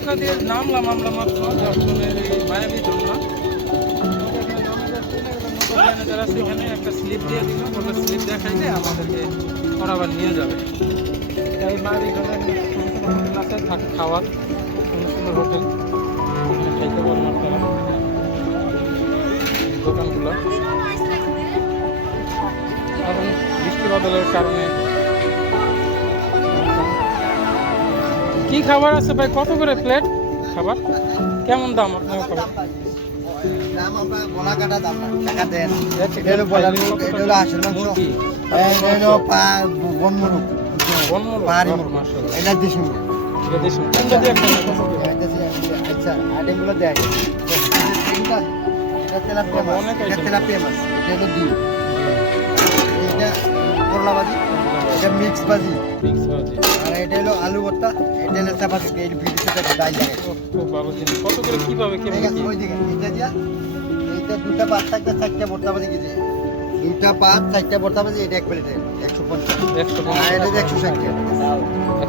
নৌকা দিয়ে নামলাম আমরা মাত্র জাফলনের এই মায়াবী যারা সেখানে একটা স্লিপ দিয়ে দিল ওটা স্লিপ দেখাইলে আমাদেরকে ওরা আবার নিয়ে যাবে। আছে থাক, খাওয়ার হোটেল দোকানগুলো। এখন বৃষ্টি বাদলের কারণে কি খাবার আছে ভাই? কত করে প্লেট খাবার? কেমন দাম আপনার খাবার এটা মিক্স Mix ভাজি। আর এটা হলো আলু ভর্তা এটা হলো চাপাতি এই ভিডিওতে ডাল লাগে কত করে কীভাবে কেমন কি? ওই দিকে এটা দিয়া এইটা দুটা পাত থাকতে চারটা ভর্তা ভাজি কিনে দুটা পাত চারটা ভর্তা ভাজি এটা এক প্লেটে একশো পঞ্চাশ। একশো এটা একশো ষাট টাকা।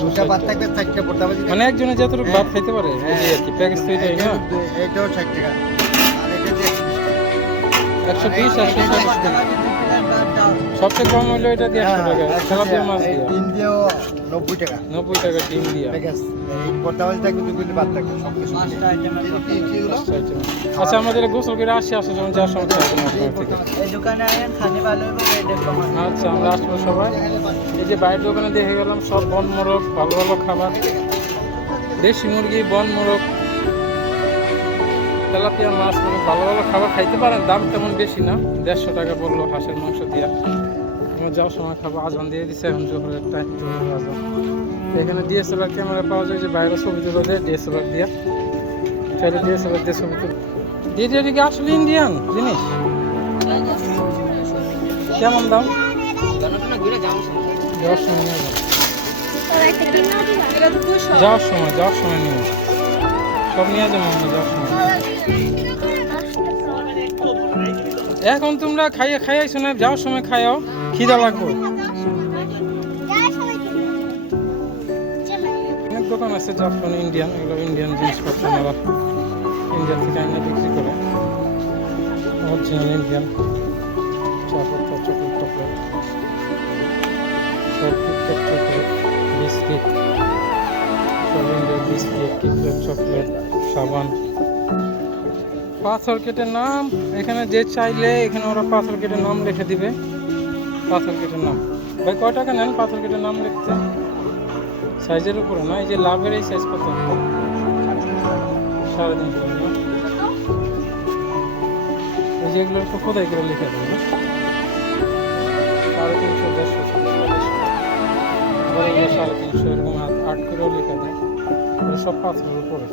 দুটা থাকবে চারটা ভর্তা মানে একজনে যতটুকু ভাত খাইতে পারে এই যে আর কি প্যাকেজ তো এটাই না? এইটাও ষাট টাকা। একশো বিশ টাকা। সবচেয়ে কম এটা দিয়ে একশো টাকা। হ্যাঁ, তেলাপিয়া মাছ দিয়ে। ডিম দিয়েও নব্বই টাকা। নব্বই টাকা ডিম দিয়া। আছে। আচ্ছা, আমাদের গোসল করে আসি যাওয়ার কম আচ্ছা আমরা আসব সবাই। এই যে বাইরের দোকানে দেখে গেলাম সব বন মোরগ ভালো ভালো খাবার। দেশি মুরগি বন মোরগ তেলাপিয়া মাছ মানে ভালো ভালো খাবার খাইতে পারেন, দাম তেমন বেশি না। দেড়শো টাকা পড়ল হাঁসের মাংস দিয়া। আমরা যাওয়ার সময় খাব, আজান দিয়ে দিচ্ছে এখন জোহরের টাইম এখানে ডিএসএলআর ক্যামেরা পাওয়া যায় যে বাইরে ছবি তুলে দেয় ডিএসএলআর দিয়ে। চাইলে ডিএসএলআর দিয়ে ছবি তুলে দিয়ে এদিকে আসলে ইন্ডিয়ান জিনিস। কেমন দাম? যাওয়ার সময় যাওয়ার সময় যাওয়ার সময় নিয়ে নিয়ে যাব এখন তোমরা খাইয়ে খাইয়াইছো না, যাওয়ার সময় খাইও, খিদা লাগবে। অনেক দোকান আছে জাফরান ইন্ডিয়ান এগুলো ইন্ডিয়ান জিনিসপত্র ওরা ইন্ডিয়া থেকে এনে বিক্রি করে। ইন্ডিয়ান চাপত্তা চকলেট টকলেট বিস্কিট। বিস্কিট কিটক্যাট চকলেট, সাবান। পাথর কেটে নাম, এখানে যে চাইলে এখানে ওরা পাথর কেটে নাম লিখে দিবে। পাথর কেটে নাম। ভাই, কয় টাকা নেন পাথর কেটে নাম লিখতে? সাইজের উপরে না, এই যে লাভের এই সাইজ কত? সাড়ে তিনশো এই যে এগুলোর উপর কোথায় করে লিখে দেবে। সাড়ে তিনশো, দেড়শো এগুলো সাড়ে তিনশো এরকম আট- করেও লিখে দেয়। এগুলো সব পাথরের উপরে।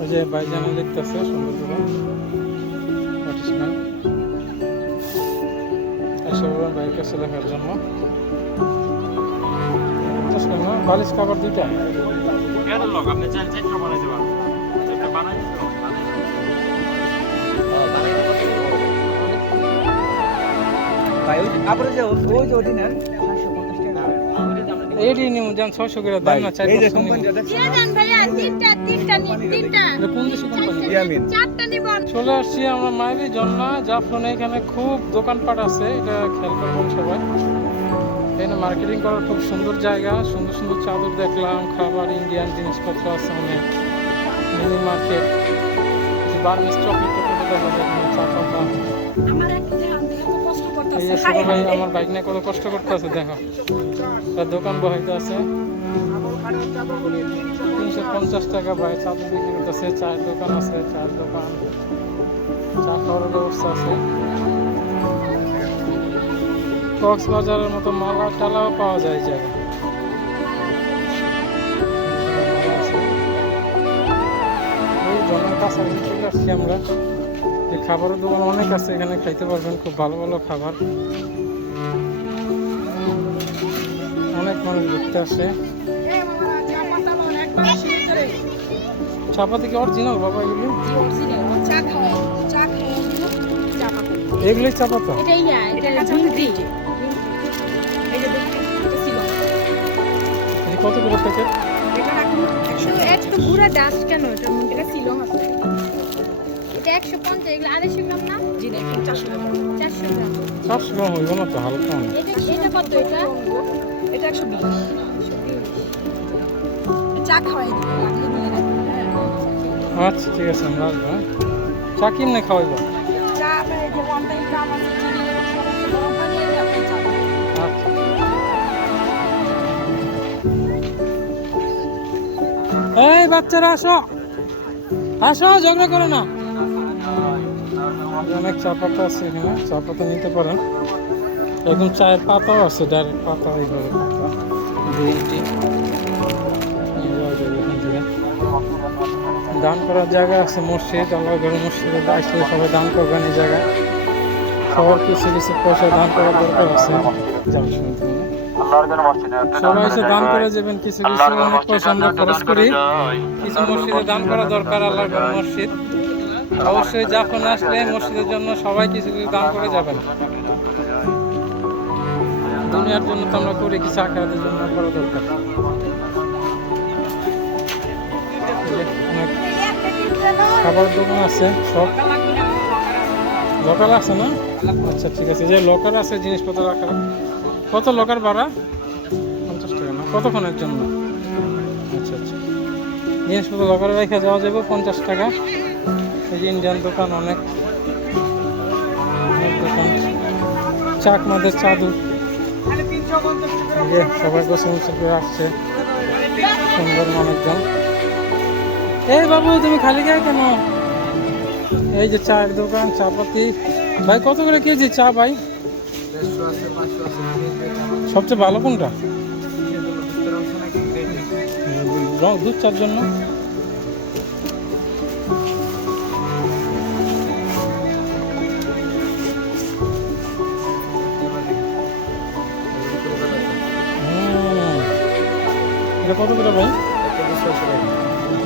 ওই যে বাইজানে দেখতেছে সুন্দর করে। পার্টিসিপেন্ট এসব বাইক কাছে লেখার জন্য। পারছেন না? বালিশ কাবার দুইটা। আপনারা যে ওই যে ওটি এইটি নিম যান ছয়শো করে দাম না চার এই যে পাঁচশো নিম। কোম্পানিটা দেখছেন? এটা কোন দেশি কোম্পানি ইয়ামিন। চলে আসছি আমরা মাইরি জন্না জাফলনে। এখানে খুব দোকানপাট আছে এটা খেয়াল করবেন সবাই। এখানে মার্কেটিং করার খুব সুন্দর জায়গা সুন্দর সুন্দর চাদর দেখলাম খাবার ইন্ডিয়ান জিনিসপত্র আছে অনেক। মিনি মার্কেট বার্মিস চকলেট দেখা যায় চা পাতা এই যে ছোট ভাই আমার বাইক নিয়ে কত কষ্ট করতে আছে দেখো। তার দোকান বহাইতে আছে। তিনশো পঞ্চাশ টাকা ভাই চাদর বিক্রি করতেছে। চায়ের দোকান আছে চায়ের দোকান। চা খাওয়ার ব্যবস্থা আছে। কক্সবাজারের মতো মালা টালাও পাওয়া যায় এই জনের আসছি আমরা। এই খাবারের দোকান অনেক আছে, এখানে খাইতে পারবেন, খুব ভালো ভালো খাবার। অনেক মানুষ ঘুরতে আসে। চাপাতি কি অরিজিনাল বাবা এগুলি? এগুলি চাপাতা? এটা কত করে প্যাকেট? এত পুরা ডাস্ট কেন? এটা ছিল আছে। এটা একশো পঞ্চাশ এগুলো আড়াইশো গ্রাম না? জি না চারশো গ্রাম। চারশো গ্রাম। চারশো গ্রাম হইব না তো হালকা। এটা এটা কত এটা? এটা একশো বিশ। চা খাওয়াই আচ্ছা ঠিক আছে আমরা আসব হ্যাঁ? চা কিনে খাওয়াইব। আচ্ছা। এই বাচ্চারা আসো। আসো ঝগড়া করো না। অনেক চা পাতা আছে এখানে চা পাতা নিতে পারেন। একদম চায়ের পাতাও আছে ডাইরেক্ট পাতা এইভাবে পাতা। দান করার জায়গা আছে মসজিদ আল্লাহ ঘরে মসজিদে আসলে সবাই দান করবেন এই জায়গায়। সবার কিছু কিছু পয়সা দান করার দরকার আছে। সবাই এসে দান করে যাবেন কিছু কিছু অনেক পয়সা আমরা খরচ করি। কিছু মসজিদে দান করা দরকার আল্লাহর ঘর মসজিদ। অবশ্যই যখন আসলে মসজিদের জন্য সবাই কিছু কিছু দান করে যাবেন। দুনিয়ার জন্য তো আমরা করি, কিছু আখেরাতের জন্য করা দরকার। খাবার দোকান আছে, সব। লকার আছে না? আচ্ছা ঠিক আছে। যে লকার আছে, জিনিসপত্র রাখার কত লকার ভাড়া? পঞ্চাশ টাকা না? কতক্ষণের জন্য? আচ্ছা আচ্ছা। জিনিসপত্র লোকাল রেখে যাওয়া যাবে পঞ্চাশ টাকা। এই যে ইন্ডিয়ান দোকান, অনেক দোকান। চাক মাদের চাদর। সবাই গোসল করে আসছে। সুন্দর মানুষজন। এই বাবু, তুমি খালি গায়ে কেন? এই যে চায়ের দোকান চা পাতি ভাই, কত করে কেজি চা, ভাই? সবচেয়ে ভালো কোনটা? দুধ চার জন্য। এটা কত করে ভাই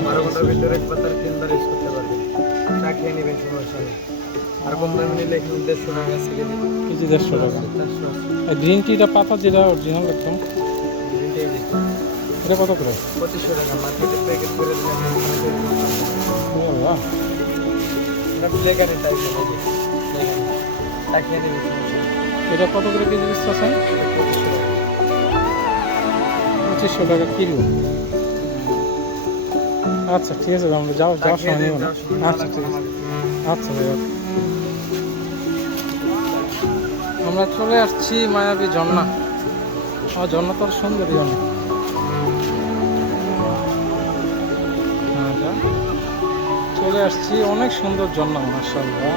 বারো ঘণ্টার ভিতরে পাতার তিন বার ইউজ করতে পারবেন চা খেয়ে নেবেন সমস্যা নেই আর কম দামে নিলে এখানে দেড়শো টাকা কেজি। দেড়শো গ্রিন টিটা পাতা যেটা অরিজিনাল একদম। এটা কত করে? পঁচিশশো টাকা। মার্কেটে প্যাকেট করে আপনি ওখানে তৈরি করতে পারবেন। ও পঁচিশশো টাকা কিলো। আচ্ছা ঠিক আছে আমরা যাও যাওয়ার সময় নেব না। আচ্ছা ঠিক আছে। আচ্ছা ভাই okay. আমরা চলে আসছি মায়াবী ঝর্ণা আমার ঝর্ণা তো অনেক হ্যাঁ, যা। চলে আসছি অনেক সুন্দর ঝর্ণা মার্শাল্লাহ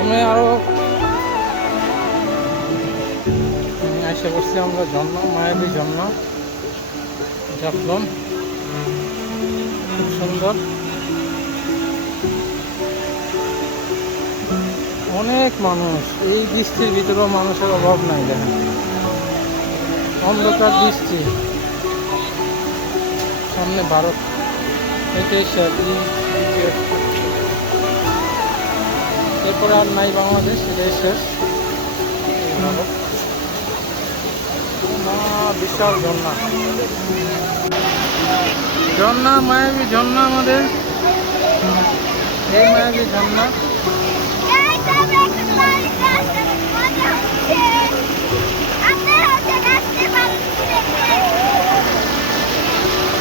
আমি আরও এসে বসছি আমরা ঝর্ণা মায়াবী জন্ম। জাফলন খুব সুন্দর। অনেক মানুষ, এই বৃষ্টির ভিতরেও মানুষের অভাব নাই দেখেন। অন্ধকার বৃষ্টি। সামনে ভারত। এই- এরপরে আর নাই বাংলাদেশ, এটাই শেষ। ভারত। বিশাল ঝর্ণা। ঝর্ণা, মায়াবী ঝর্ণা আমাদের। এই মায়াবী ঝর্ণা।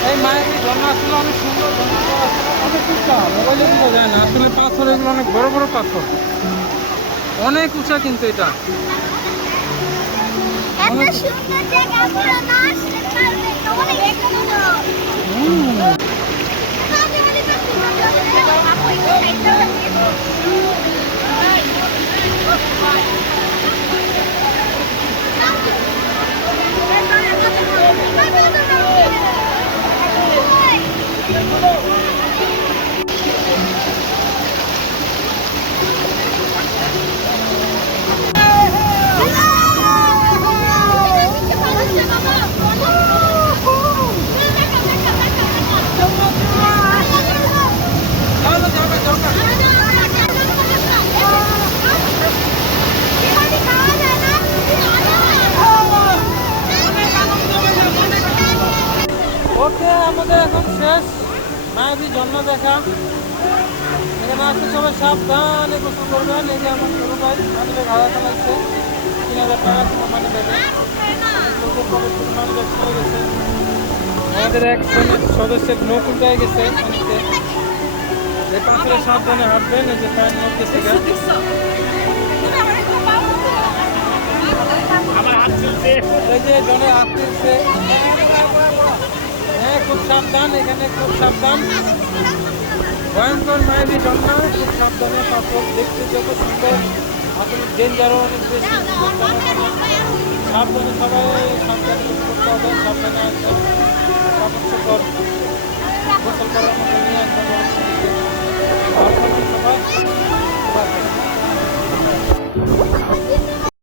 এই ঝর্ণা অনেক সুন্দর উঁচা না। আসলে পাথর এগুলো অনেক বড় বড় পাথর। অনেক উঁচা কিন্তু এটা। অনেক হুম, Hello! আজকে আমাদের এখন শেষ। মায়াবী জন্ম দেখা। এখানে আসতে সবাই সাবধানে গোসল করবেন। এই যে আমার ছোটো ভাই মানিব্যাগ হাওয়া চালাচ্ছে তিন হাজার টাকা করে মানিব্যাগ। আমাদের একজন সদস্যের নখ উল্টায় গেছে পানিতে এই পাথরে সাবধানে হাঁটবেন এই যে পায়ের মধ্যে থেকে। এই যে জনে আসতেছে হ্যাঁ খুব সাবধান, এখানে খুব সাবধান। ভয়ঙ্কর মায়েরই জন্ম খুব সাবধানে পাথর দেখতে যত সুন্দর। আসলে ডেঞ্জারও অনেক বেশি সাবধানে সবাই সাবধানে করতে হবে, সাবধানে কাপড় চোপড় গোসল করার মতো নিয়ে সবাই সবাই